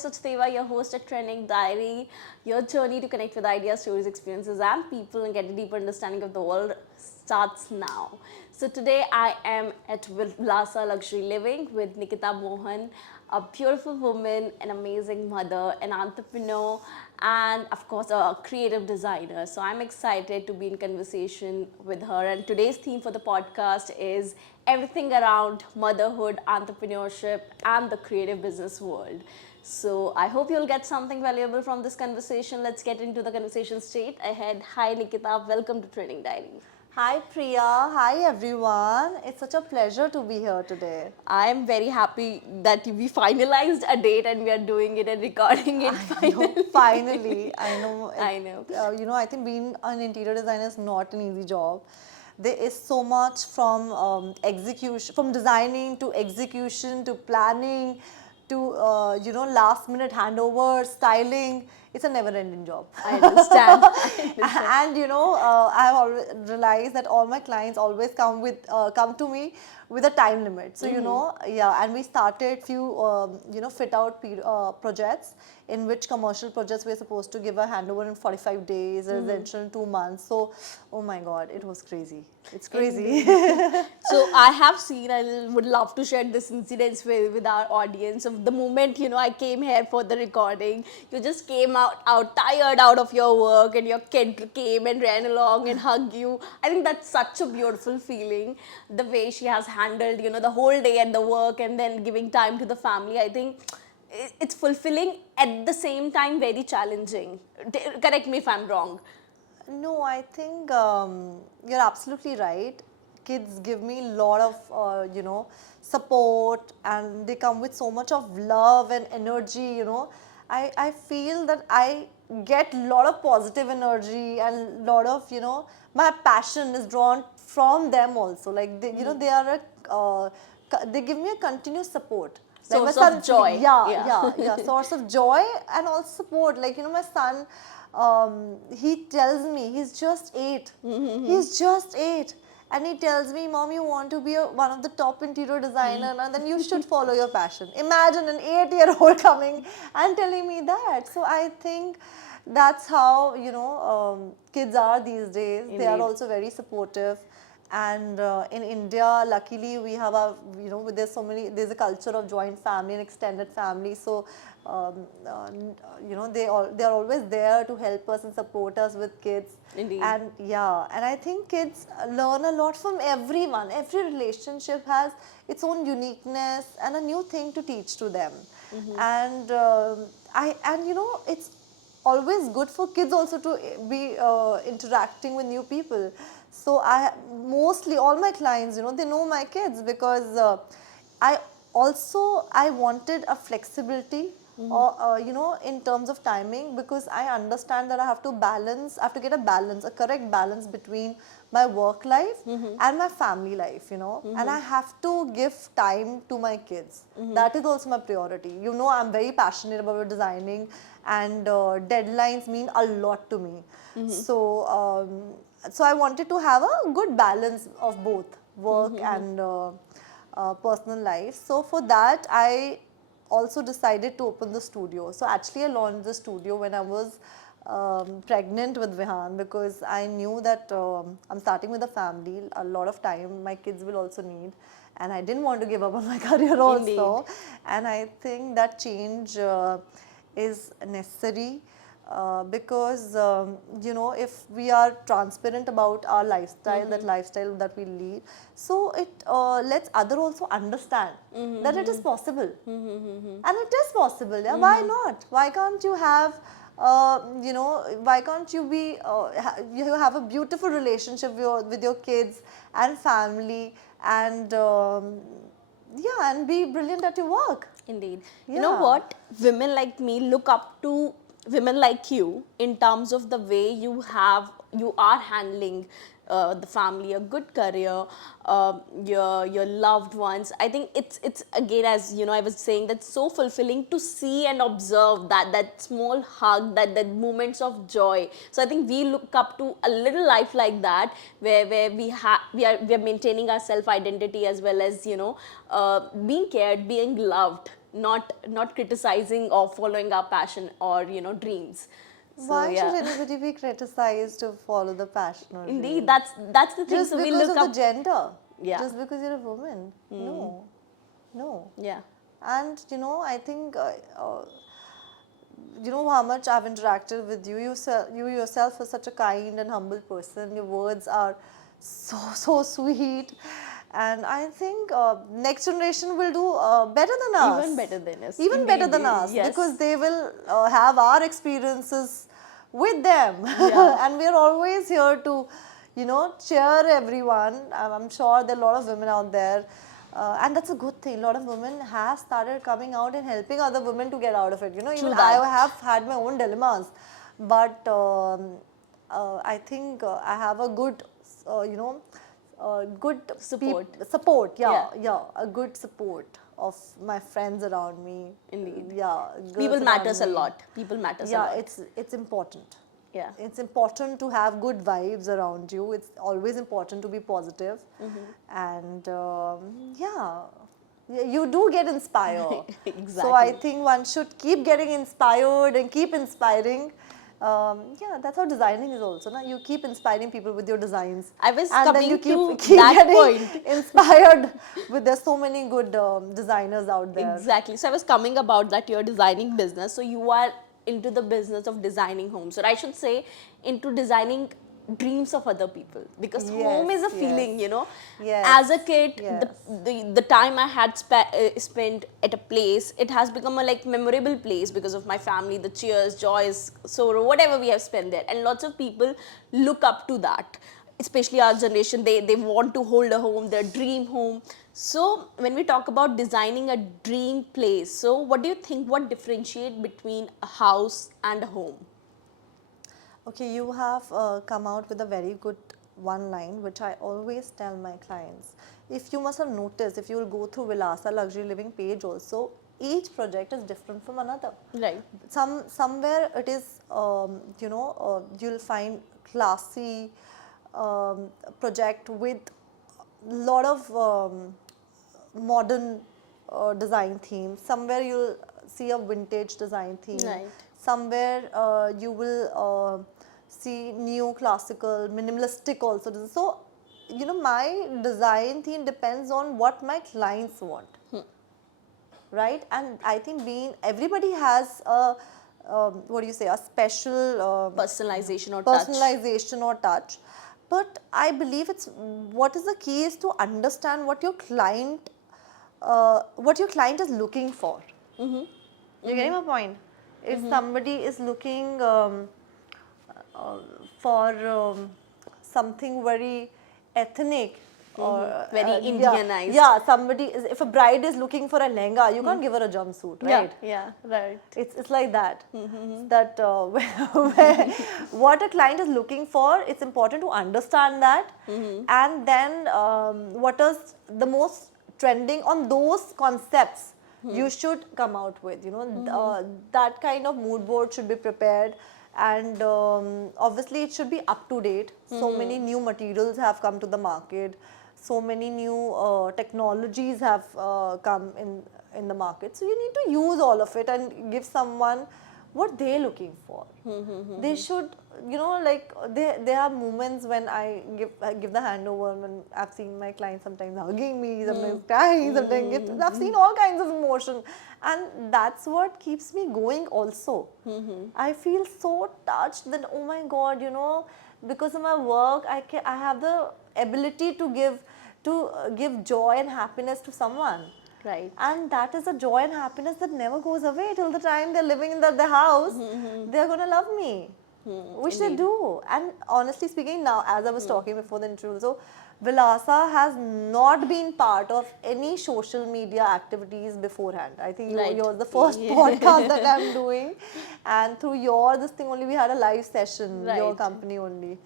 Sachdeva, your host at Trending Diary. Your journey to connect with ideas, stories, experiences, and people and get a deeper understanding of the world starts now. So today I am at Vilasa Luxury Living with Nikita Mohan, a beautiful woman, an amazing mother, an entrepreneur, and of course a creative designer. So I'm excited to be in conversation with her. And today's theme for the podcast is everything around motherhood, entrepreneurship, and the creative business world. So I hope you'll get something valuable from this conversation. Let's get into the conversation straight ahead. Hi Nikita, welcome to Training Diary. Hi Priya, hi everyone. It's such a pleasure to be here today. I am very happy that we finalized a date and we are doing it and recording it finally. Finally, I know. I know. I think being an interior designer is not an easy job. There is so much from execution, from designing to execution to planning to last minute handover, styling. It's a never-ending job. I understand. And I have always realized that all my clients always come to me with a time limit. So and we started few fit out projects in which commercial projects we're supposed to give a handover in 45 days, residential in 2 months. So oh my god, it was crazy. It's crazy. So I have seen, I would love to share this incident with our audience of the moment I came here for the recording. You just came out tired out of your work and your kid came and ran along and hugged you. I think that's such a beautiful feeling. The way she has handled the whole day at the work and then giving time to the family. I think it's fulfilling, at the same time very challenging. Correct me if I'm wrong. No, I think you're absolutely right. Kids give me a lot of, support, and they come with so much of love and energy, I feel that I get a lot of positive energy and a lot of, my passion is drawn from them also. Like, they are they give me a continuous support. Like Source my son, of joy. yeah. Source of joy and also support. Like, my son, he tells me he's just 8. He's just 8. And he tells me, Mom, you want to be one of the top interior designer, and then you should follow your passion. Imagine an 8-year-old coming and telling me that. So I think that's how, kids are these days. Indeed. They are also very supportive. And in India, luckily, we have there's a culture of joint family and extended family. So, they are always there to help us and support us with kids. Indeed. And I think kids learn a lot from everyone. Every relationship has its own uniqueness and a new thing to teach to them. And it's always good for kids also to be interacting with new people. So mostly all my clients, they know my kids because I wanted a flexibility or, in terms of timing, because I understand that I have to get a correct balance between my work life and my family life, and I have to give time to my kids. That is also my priority. I'm very passionate about designing, and deadlines mean a lot to me. So I wanted to have a good balance of both work and personal life. So for that, I also decided to open the studio. So actually, I launched the studio when I was pregnant with Vihan, because I knew that I'm starting with a family. A lot of time my kids will also need, and I didn't want to give up on my career also. Indeed. And I think that change is necessary. Because if we are transparent about our lifestyle, that lifestyle that we lead, so it lets other also understand that it is possible, and it is possible. Yeah, why not? Why can't you have why can't you be you have a beautiful relationship with your kids and family, and and be brilliant at your work. Indeed. Yeah. You know what? Women like me look up to women like you in terms of the way you are handling the family, a good career, your loved ones. I think it's again, as I was saying, that's so fulfilling to see and observe that small hug, that moments of joy. So I think we look up to a little life like that, where we are maintaining our self identity, as well as being cared, being loved. not criticizing or following our passion or dreams. So Why yeah, should anybody be criticized to follow the passion or indeed, dream? that's the thing. Just So we because look of the up. gender? Yeah. Just because you're a woman? No. No. Yeah. And I think how much I've interacted with you. You yourself are such a kind and humble person. Your words are so sweet, and I think next generation will do better than us. Even better than us. Even better than Indeed, us, yes. because they will have our experiences with them, Yeah. and we are always here to cheer everyone. I'm sure there are a lot of women out there, and that's a good thing. A lot of women have started coming out and helping other women to get out of it. Even True I that. have had my own dilemmas, but I think I have a good, good Support. support. Yeah. Yeah, a good support of my friends around me. Indeed. Yeah, girls People around matters a me. lot. People matters a Yeah, lot. it's important. Yeah. It's important to have good vibes around you. It's always important to be positive. And yeah, you do get inspired. So I Exactly. think one should keep getting inspired and keep inspiring. Yeah, that's how designing is also. Na? You keep inspiring people with your designs. I was and then you coming keep to that getting point. inspired with there's so many good designers out there. Exactly. So I was coming about that you're designing business. So you are into the business of designing homes, or I should say, into designing dreams of other people, because home is a Yes, feeling. yes, As a kid, yes. the time I had spent at a place, it has become a like memorable place because of my family, the cheers, joys, sorrow, whatever we have spent there, and lots of people look up to that, especially our generation. They want to hold a home, their dream home. So when we talk about designing a dream place, so what do you think, what differentiate between a house and a home? Okay, you have come out with a very good one line, which I always tell my clients. If you must have noticed, if you will go through Vilasa Luxury Living page also, each project is different from another. Right. Somewhere it is, you'll find classy project with lot of modern design themes. Somewhere you'll see a vintage design theme. Right. Somewhere you will see neo-classical, minimalistic also. So, my design theme depends on what my clients want. Right? And I think everybody has a, what do you say, a special Personalization or touch. personalization or touch. But I believe what is the key is to understand what your client is looking for. You getting my point? If somebody is looking for something very ethnic or Very yeah, Indianized. yeah, if a bride is looking for a lehenga, you can't give her a jumpsuit, right? Yeah, right. It's like that. That what a client is looking for, it's important to understand that, and then what is the most trending on those concepts you should come out with. That kind of mood board should be prepared, and obviously it should be up to date. So many new materials have come to the market. So many new technologies have come in the market. So you need to use all of it and give someone what they're looking for. They should, like there are moments when I give the handover, when I've seen my clients sometimes hugging me, sometimes crying, sometimes I've seen all kinds of emotion, and that's what keeps me going also. I feel so touched that, oh my God, because of my work, I have the ability to give joy and happiness to someone. Right. And that is a joy and happiness that never goes away till the time they're living in the house. They're going to love me, which they do. And honestly speaking, now, as I was talking before the interview, so Vilasa has not been part of any social media activities beforehand. I think Right. you're the first podcast that I'm doing. And through this thing only, we had a live session, your Right. company only.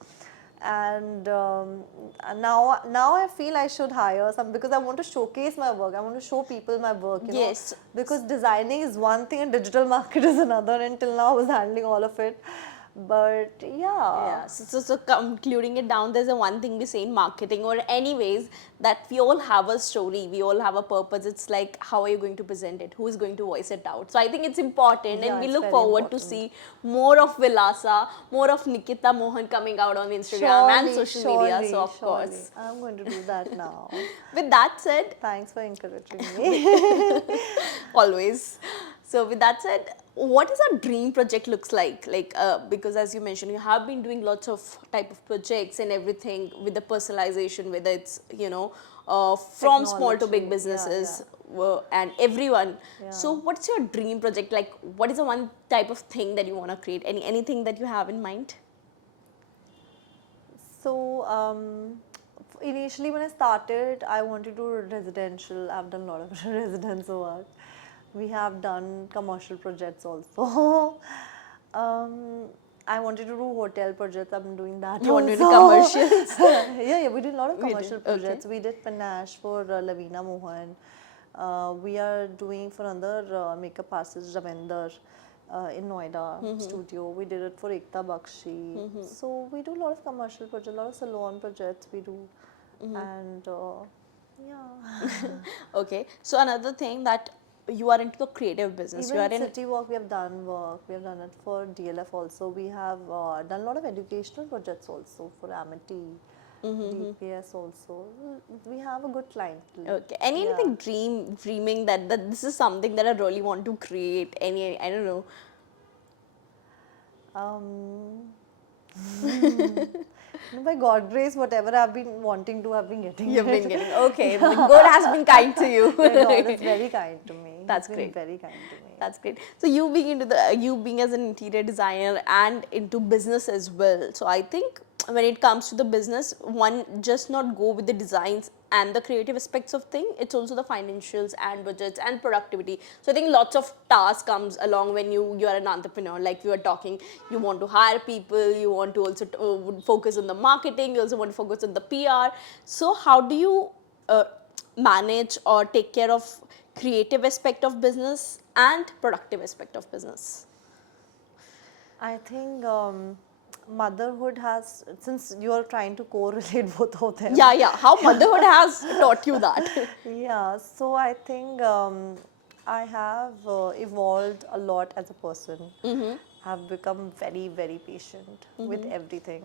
And now I feel I should hire some, because I want to showcase my work. I want to show people my work. Yes. Because designing is one thing and digital market is another. Until now, I was handling all of it. But Yeah, so concluding it down, there's a one thing we say in marketing or anyways that we all have a story, we all have a purpose. It's like, how are you going to present it? Who is going to voice it out? So I think it's important, and yeah, we it's look very forward to important. see more of Vilasa, more of Nikita Mohan coming out on Instagram and Surely, social media. So surely, of surely. course, I'm going to do that now. with that said, Thanks for encouraging me. always. So with that said, what is our dream project looks like because as you mentioned, you have been doing lots of type of projects and everything with the personalization, whether it's from small to big Technology, yeah, yeah, businesses and everyone. yeah. So what's your dream project, like what is the one type of thing that you want to create, anything that you have in mind? So initially when I started, I wanted to do residential. I've done a lot of residential work. We have done commercial projects also. um, I wanted to do hotel projects. I'm doing that You want to do also. commercials? Yeah, we did a lot of We commercial did, okay. projects. We did Panache for Lavina Mohan. We are doing for another makeup artist, Ravinder, in Noida studio. We did it for Ekta Bakshi. So we do a lot of commercial projects, a lot of salon projects we do. And yeah. Okay, so another thing that you are into the creative business, you Even are in. city work, we have done work. We have done it for DLF also. We have done a lot of educational projects also for Amity, DPS also. We have a good client. Okay. Yeah. Anything dreaming that this is something that I really want to create? Any, I don't know. Um, by God grace, whatever I've been wanting to, I've been getting You've it. been getting, okay. The God has been kind to you. Yeah, God is very kind to me. That's He's been great. very kind to me. That's great. So you being as an interior designer and into business as well. So I think when it comes to the business, one just not go with the designs and the creative aspects of thing. It's also the financials and budgets and productivity. So I think lots of tasks comes along when you are an entrepreneur. Like we were talking, you want to hire people, you want to also focus on the marketing, you also want to focus on the PR. So how do you manage or take care of creative aspect of business and productive aspect of business? I think motherhood has, since you are trying to correlate both of them. Yeah, how motherhood has taught you that? Yeah, so I think I have evolved a lot as a person. Have become very, very patient with everything.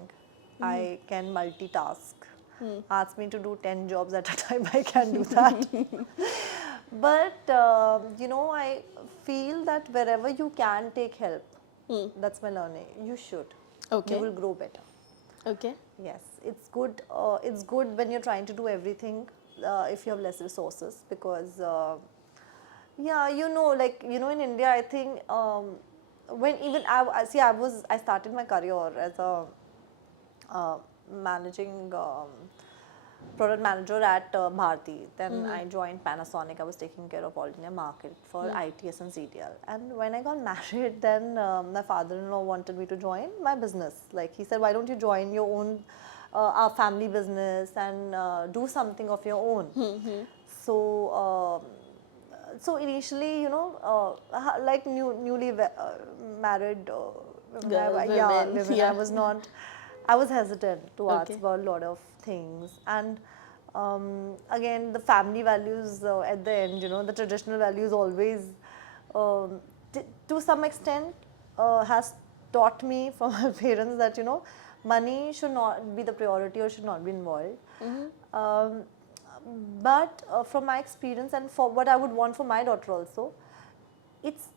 I can multitask. Ask me to do 10 jobs at a time, I can do that. But, I feel that wherever you can take help, that's my learning, you should. Okay. You will grow better. Okay. Yes, it's good. It's good when you're trying to do everything if you have less resources because, yeah, in India, I think when even I started my career as a managing product manager at Bharti. Then I joined Panasonic. I was taking care of all India market for ITS and CTL. And when I got married, then my father-in-law wanted me to join my business. Like he said, why don't you join your own, our family business and do something of your own? So. So initially, like newly married Girls, women, yeah. I was hesitant to ask Okay. about a lot of things. And again, the family values at the end, the traditional values always, to some extent, has taught me from my parents that, money should not be the priority or should not be involved. Um, but from my experience and for what I would want for my daughter also, it's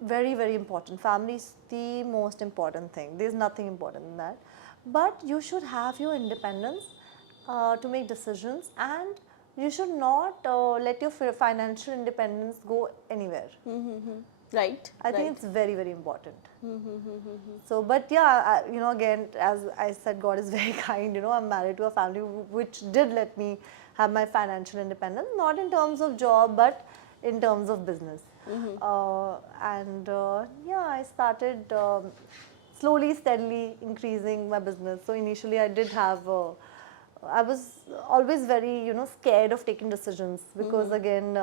very, very important. Family is the most important thing. There's nothing important than that. But you should have your independence to make decisions, and you should not let your financial independence go anywhere. Right. I think it's very, very important. So, but yeah, again, as I said, God is very kind. I'm married to a family which did let me have my financial independence, not in terms of job, but in terms of business. Yeah, I started slowly, steadily increasing my business. So initially, I did have. I was always very, scared of taking decisions because again,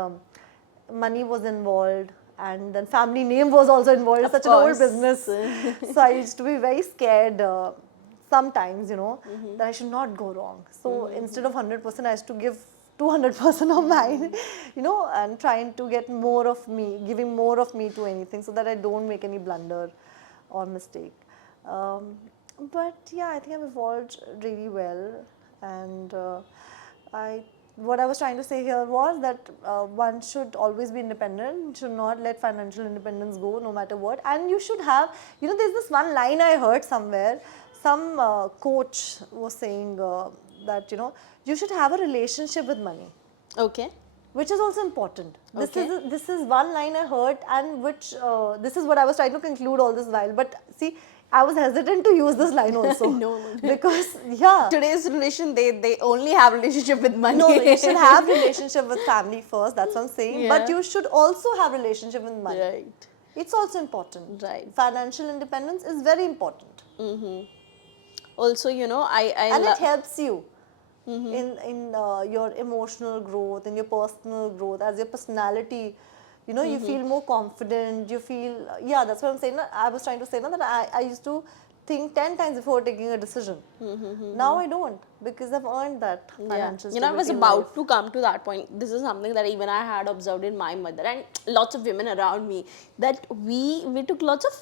money was involved, and then family name was also involved. It's Of such an old course. business. So I used to be very scared sometimes, that I should not go wrong. So instead of 100%, I used to give 200% of mine, and trying to get more of me, giving more of me to anything so that I don't make any blunder or mistake. But yeah, I think I've evolved really well, and what I was trying to say here was that one should always be independent, should not let financial independence go no matter what, and you should have, there's this one line I heard somewhere, some coach was saying that, you should have a relationship with money, Okay. which is also important. Okay. This is one line I heard, and which this is what I was trying to conclude all this while. But see, I was hesitant to use this line also. No. Because yeah, Today's relation, they only have relationship with money. no, you should have relationship with family first. That's what I'm saying. Yeah. But you should also have relationship with money. Right. It's also important. Right. Financial independence is very important, Also, I and it helps you in your emotional growth, in your personal growth, as your personality. You feel more confident. You feel, yeah, that's what I'm saying. I was trying to say that I used to think 10 times before taking a decision. Now I don't, because I've earned that financial I was stability in about life. to come to that point. This is something that even I had observed in my mother and lots of women around me, that we took lots of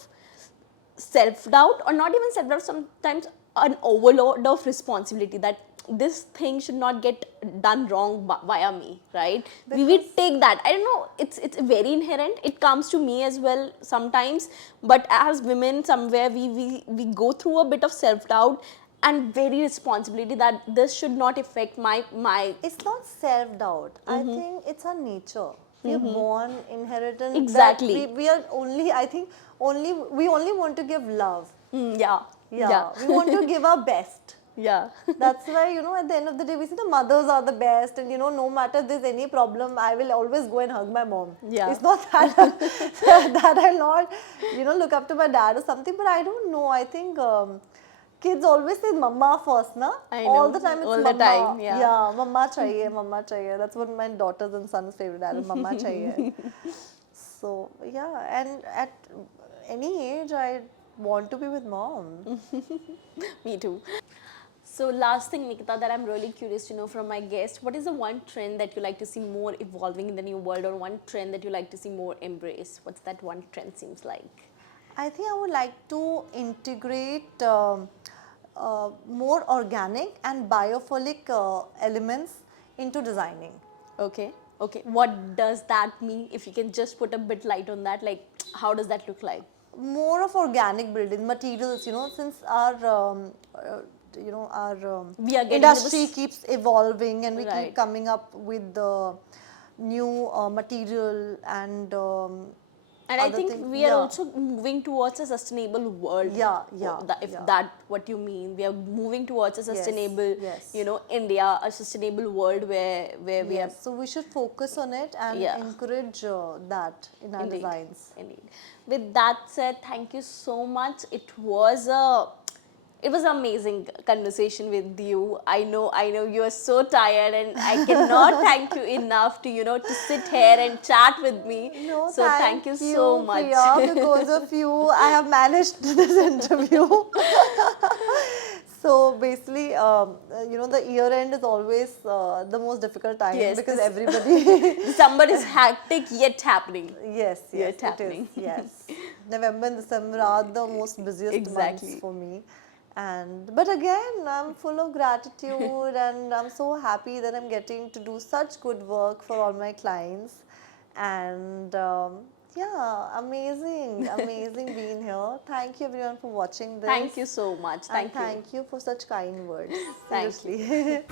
self-doubt, or not even self-doubt, sometimes an overload of responsibility, that this thing should not get done wrong via me, right? We will take that. I don't know, it's very inherent. It comes to me as well sometimes, but as women, somewhere we go through a bit of self-doubt and very responsibility that this should not affect my It's not self-doubt. I think it's our nature. We are born inherited. that Exactly. we are only, I think, we only want to give love. yeah. We want to give our best. Yeah. That's why, at the end of the day, we see the mothers are the best, and no matter there's any problem, I will always go and hug my mom. Yeah. It's not that that I'll not, look up to my dad or something, but I don't know. I think kids always say mama first, na? I All know. the time it's All the mama. time, yeah. Yeah, mama chahiye, mama chahiye. That's what my daughter's and son's favorite dialogue, mama chahiye. So, yeah, and at any age, I want to be with mom. Me too. So last thing, Nikita, that I'm really curious to know from my guest, what is the one trend that you like to see more evolving in the new world, or one trend that you like to see more embraced? What's that one trend seems like? I think I would like to integrate more organic and biophilic elements into designing. Okay. What does that mean? If you can just put a bit light on that, like how does that look like? More of organic building materials, since our We are getting industry keeps evolving, and we Right. keep coming up with the new material and And I other think things. we are Yeah. also moving towards a sustainable world. Yeah. If that what you mean, we are moving towards a sustainable, yes. India, a sustainable world where we Yes, have. so we should focus on it and Yeah. encourage that in our Indeed. designs. Indeed. With that said, thank you so much. It was an amazing conversation with you. I know you are so tired, and I cannot thank you enough to to sit here and chat with me. No, So thank you so much. Priya. Because of you, I have managed this interview. So basically, the year end is always the most difficult time, Yes, because this- everybody. December is hectic yet happening. Yes, Yeah, it it's happening. is. Yes, November and December are the most busiest Exactly. months for me. But again, I'm full of gratitude, and I'm so happy that I'm getting to do such good work for all my clients. And yeah, amazing being here. Thank you everyone for watching this. Thank you so much. And thank you for such kind words. Thank Seriously.